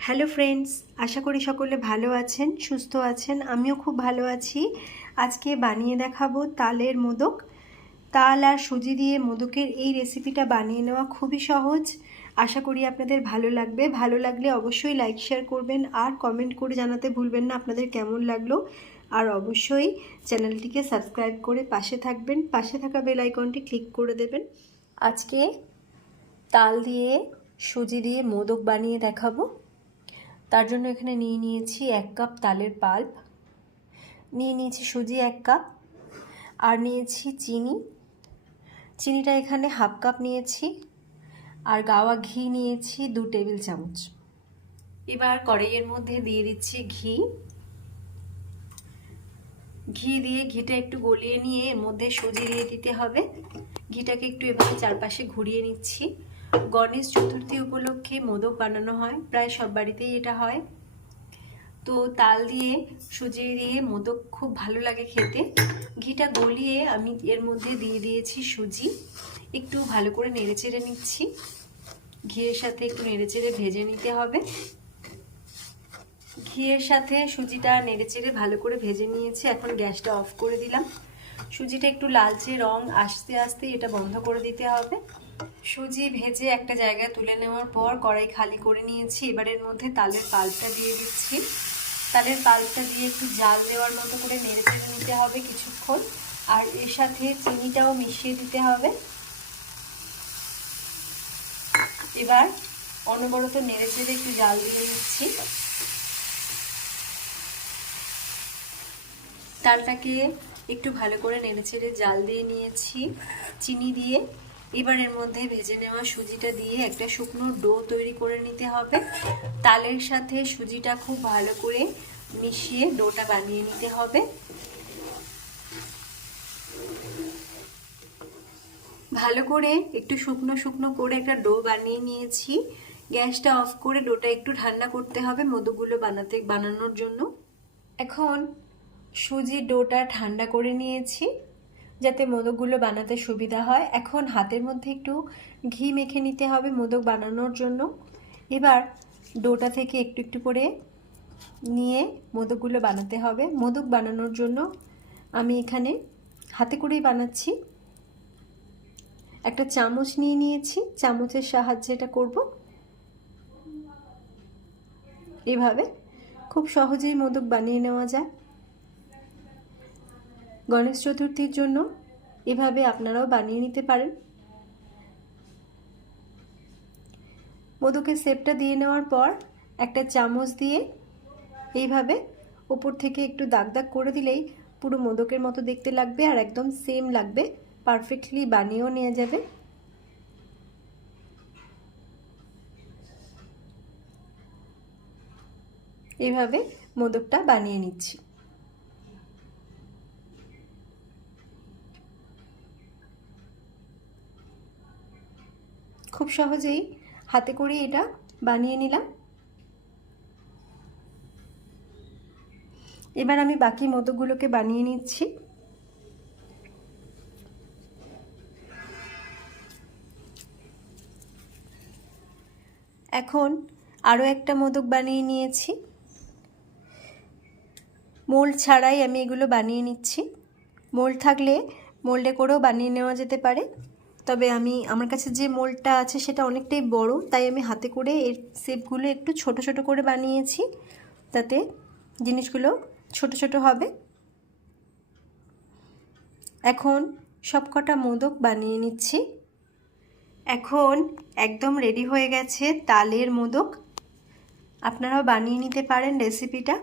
Hello friends আশা করি সকলে ভালো আছেন, সুস্থ আছেন। আমিও খুব ভালো আছি। আজকে বানিয়ে দেখাবো তালের মোদক। তাল আর সুজি দিয়ে মোদকের এই রেসিপিটা বানিয়ে নেওয়া খুবই সহজ। আশা করি আপনাদের ভালো লাগবে। ভালো লাগলে অবশ্যই লাইক শেয়ার করবেন আর কমেন্ট করে জানাতে ভুলবেন না আপনাদের কেমন লাগল। আর অবশ্যই চ্যানেলটিকে সাবস্ক্রাইব করে পাশে থাকবেন। পাশে থাকা বেল আইকনটি ক্লিক করে দেবেন। আজকে তাল দিয়ে সুজি দিয়ে মোদক বানিয়ে দেখাবো। তার জন্য এখানে নিয়ে নিয়েছি এক কাপ তালের পাল্প। নিয়ে নিয়েছি সুজি এক কাপ আর নিয়েছি চিনি। চিনিটা এখানে হাফ কাপ নিয়েছি আর গাওয়া ঘি নিয়েছি দু টেবিল চামচ। এবার কড়াইয়ের মধ্যে দিয়ে দিচ্ছি ঘি। ঘি দিয়ে ঘিটা একটু গলিয়ে নিয়ে এর মধ্যে সুজি দিয়ে দিতে হবে। ঘিটাকে একটু এভাবে চারপাশে ঘুরিয়ে নিচ্ছি। গণেশ চতুর্থী উপলক্ষে মোদক বানানো হয়। প্রায় সব বাড়িতেই এটা হয়। তো তাল দিয়ে, সুজি দিয়ে মোদক খুব ভালো লাগে খেতে। ঘিটা গলিয়ে আমি এর মধ্যে দিয়ে দিয়েছি সুজি। একটু ভালো করে নেড়েচেড়ে নিচ্ছি। ঘিয়ের সাথে একটু নেড়েচেড়ে ভেজে নিতে হবে। ঘিয়ের সাথে সুজিটা নেড়েচেড়ে ভালো করে ভেজে নিয়েছি। এখন গ্যাসটা অফ করে দিলাম। সুজিটা একটু লালচে রং আস্তে আস্তে এটা বন্ধ করে দিতে হবে। সুজি ভেজে একটা জায়গায় তুলে নেওয়ার পর কড়াই খালি করে নিয়েছি। এবারের মধ্যে তালের পাল্পটা দিয়ে দিচ্ছি। তালের পাল্পটা দিয়ে একটু জাল দেওয়ার মতো করে নেড়ে চেড়ে নিতে হবে কিছুক্ষণ। আর এর সাথে চিনিটাও মিশিয়ে দিতে হবে। এবার অনবরত নেড়ে চেড়ে একটু জাল দিয়ে নিচ্ছি। তালটাকে একটু ভালো করে নেড়ে চেড়ে জাল দিয়ে নিয়েছি। চিনি দিয়ে এবার এর মধ্যে ভেজে নেওয়া সুজিটা দিয়ে একটা শুকনো ডো তৈরি করে নিতে হবে। তালের সাথে সুজিটা খুব ভালো করে মিশিয়ে ডোটা বানিয়ে নিতে হবে। ভালো করে একটু শুকনো শুকনো করে একটা ডো বানিয়ে নিয়েছি। গ্যাসটা অফ করে ডোটা একটু ঠান্ডা করতে হবে মধুগুলো বানাতে, বানানোর জন্য। এখন সুজির ডোটা ঠান্ডা করে নিয়েছি। যাতে মোদকগুলো বানাতে সুবিধা হয়। এখন হাতের মধ্যে একটু ঘি মেখে নিতে হবে মোদক বানানোর জন্য। এবার ডোটা থেকে একটু একটু করে নিয়ে মোদকগুলো বানাতে হবে। মোদক বানানোর জন্য আমি এখানে হাতে করেই বানাচ্ছি। একটা চামচ নিয়ে নিয়েছি। চামচের সাহায্যে এটা করব। এভাবে খুব সহজেই মোদক বানিয়ে নেওয়া যায়। গণেশ চতুর্থীর জন্য এভাবে আপনারাও বানিয়ে নিতে পারেন। মোদকের সেপটা দিয়ে নেওয়ার পর একটা চামচ দিয়ে এইভাবে ওপর থেকে একটু দাগ দাগ করে দিলেই পুরো মোদকের মতো দেখতে লাগবে আর একদম সেম লাগবে। পারফেক্টলি বানিয়েও নেওয়া যাবে। এইভাবে মোদকটা বানিয়ে নিচ্ছি। খুব সহজেই হাতে করে এটা বানিয়ে নিলাম। এবার আমি বাকি মোদকগুলোকে বানিয়ে নিচ্ছি। এখন আরও একটা মোদক বানিয়ে নিয়েছি। মোল্ড ছাড়াই আমি এগুলো বানিয়ে নিচ্ছি। মোল্ড থাকলে মোল্ডে করেও বানিয়ে নেওয়া যেতে পারে। তবে আমি, আমার কাছে যে মোল্ডটা আছে সেটা অনেকটাই বড়, তাই আমি হাতে করে এর শেপগুলো একটু ছোট ছোট করে বানিয়েছি। তাতে জিনিসগুলো ছোট ছোট হবে। এখন সবকটা মোদক বানিয়ে নিচ্ছি। এখন একদম রেডি হয়ে গেছে তালের মোদক। আপনারাও বানিয়ে নিতে পারেন রেসিপিটা।